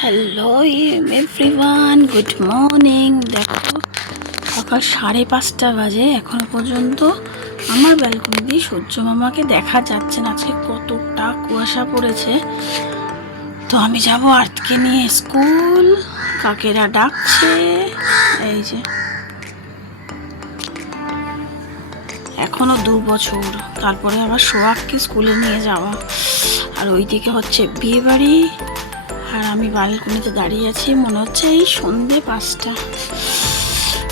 Hello everyone good morning দেখো, সকাল সাড়ে পাঁচটা বাজে এখনও পর্যন্ত। আমার ব্যালকনি দিয়ে সূর্য মামাকে দেখা যাচ্ছে না। আজকে কতটা কুয়াশা পড়েছে। তো আমি যাব আর্টকে নিয়ে স্কুল। কাকেরা ডাকছে। এই যে। এখনও দু বছর। তারপরে আবার সোহাগকে স্কুলে নিয়ে যাওয়া। আর ওইদিকে হচ্ছে বিয়ে বাড়ি আর আমি বালকনিতে দাঁড়িয়ে আছি, মনে হচ্ছে এই সন্ধে পাঁচটা।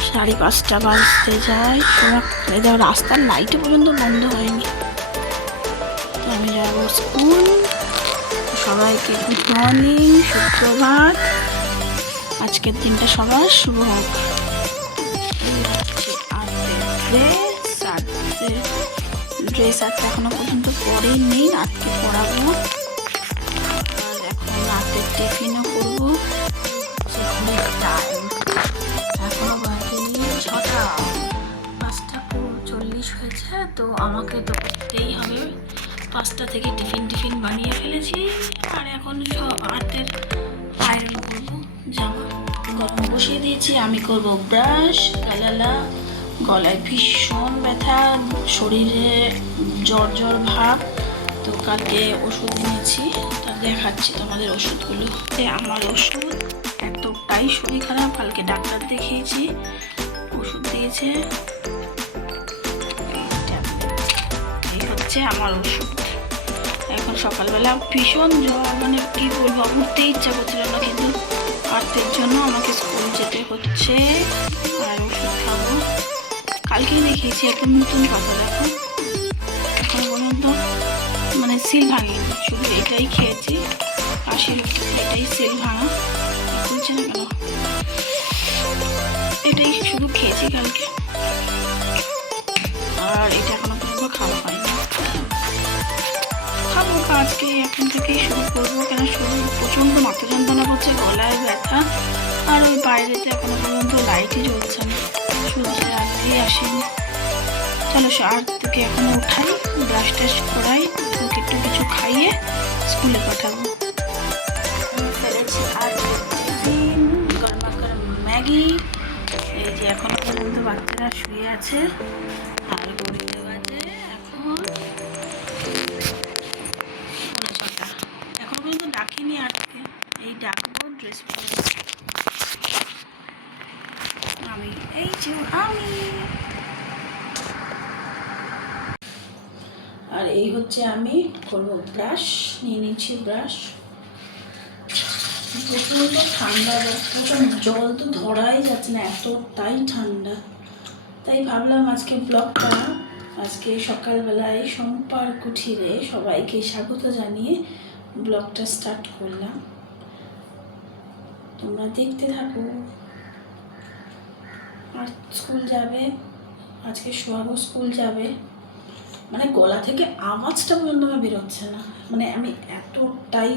সাড়ে পাঁচটা বাজতে যায়। দেখো রাস্তার লাইটও পর্যন্ত বন্ধ হয়নি। আমি যাব স্কুল সবাইকে গুড মর্নিং সুপ্রভাত আজকের দিনটা সবার শুভ হোক। ড্রেস আর্ট এখনও পর্যন্ত পরেই আজকে পরাবো আর টিফিনও করব। টাইম এখনও বাজেনি ছটা। পাঁচটা চল্লিশ হয়েছে, তো আমাকে তো করতেই হবে। পাঁচটা থেকে টিফিন টিফিন বানিয়ে ফেলেছি, আর এখন সব আটের আয়রন করব, জামা। গরম বসিয়ে দিয়েছি, আমি করব ব্রাশ, গালালা। গলায় ভীষণ ব্যথা, শরীরে জ্বর জ্বর ভাব, তো কালকে ওষুধ নিয়েছি। দেখাচ্ছি তোমাদের ওষুধগুলো। আমার ওষুধ এতটাই শরীর খারাপ, কালকে ডাক্তার দেখিয়েছি, ওষুধ দিয়েছে। এই হচ্ছে আমার ওষুধ। এখন সকালবেলা ভীষণ জ্বর মানে কি বলব, উঠতে ইচ্ছা করছিল না, কিন্তু আর্টের জন্য আমাকে স্কুল যেতে হচ্ছে, আর ওষুধ খাব। কালকেই দেখিয়েছি একটা নতুন কথা দেখো। এখন পর্যন্ত মানে সিল ভাঙিনি, শুধু এটাই খেয়েছি। কাশির এটাই সিল এটাই শুধু খেয়েছি কালকে। আর এটা এখনও পর্যন্ত খাওয়া হয়নি। খাব আজকে, এখন থেকেই শুরু করব। কেন শরীর প্রচণ্ড মাথা যন্ত্রণা করছে, গলায় ব্যথা। আর ওই বাইরেতে এখনও পর্যন্ত লাইটই জ্বলছে না। সূর্যের আলোই আসেনি। চলো আর থেকে এখন উঠাই ব্রাশ টাশ করাই ওকে একটু কিছু খাইয়ে স্কুলে পাঠাবো। গরম এই যে এখনও পর্যন্ত বাচ্চারা শুয়ে আছে। আর গড়িতে বাজে এখন। এখনও পর্যন্ত ডাকিনি আজকে। এই ডাকবো ড্রেস আমি, এই যে আমি। আর এই হচ্ছে আমি, করব ব্রাশ নিয়ে নিচ্ছি ব্রাশ প্রচণ্ড ঠান্ডা, প্রচণ্ড। জল তো ধরাই যাচ্ছে না, এতটাই ঠান্ডা। তাই ভাবলাম আজকে ব্লগটা, আজকে সকালবেলায় সোমবার কুঠিরে সবাইকে স্বাগত জানিয়ে ব্লগটা স্টার্ট করলাম। তোমরা দেখতে থাকো। আর স্কুল যাবে, আজকে সোহাগও স্কুল যাবে। মানে গলা থেকে আওয়াজটা পর্যন্ত আমার বেরোচ্ছে না। মানে আমি এতটাই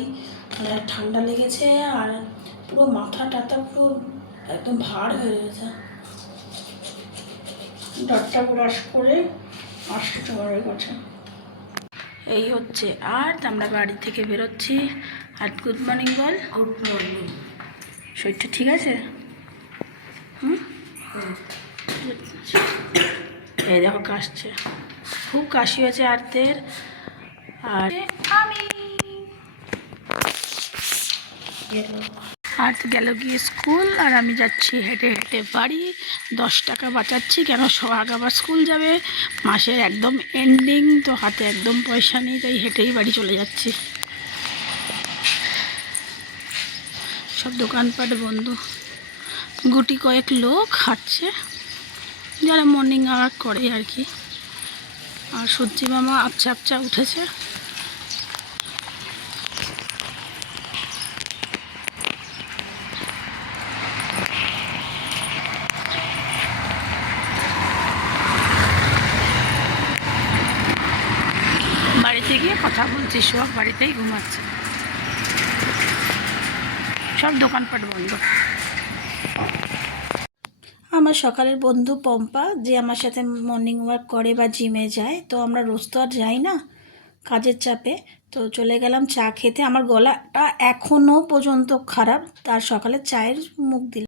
মানে ঠান্ডা লেগেছে আর পুরো মাথা টাথা পুরো একদম ভার হয়ে গেছে ডাক্তার ব্রাশ করে আসছি তোমার কাছে। এই হচ্ছে আর আমরা বাড়ি থেকে বেরোচ্ছি। আর গুড মর্নিং বল। Good morning. শরীরটা ঠিক আছে? হুম? এই দেখো কাশছে। খুব কাশি হয়েছে আর্তের। আর আমি। আর গেল গিয়ে স্কুল আর আমি যাচ্ছি হেঁটে হেঁটে বাড়ি। দশ টাকা বাঁচাচ্ছি কেন সোহাগ আবার স্কুল যাবে? মাসের একদম এন্ডিং তো হাতে একদম পয়সা নেই তাই হেঁটেই বাড়ি চলে যাচ্ছি। সব দোকানপাট বন্ধ। গুটি কয়েক লোক হাঁটছে। যারা মর্নিং আওয়ার করে আর কি। আর সূর্যি মামা আপচা আপচা উঠেছে। বাড়িতে গিয়ে কথা বলছি, সব বাড়িতেই ঘুমাচ্ছে। সব দোকানপাট বন্ধ। আমার সকালের বন্ধু পম্পা, যে আমার সাথে মর্নিং ওয়াক করে বা জিমে যায়, তো আমরা রোজ তো আর যাই না কাজের চাপে। তো চলে গেলাম চা খেতে। আমার গলাটা এখনও পর্যন্ত খারাপ। তার সকালে চায়ের মুখ দিল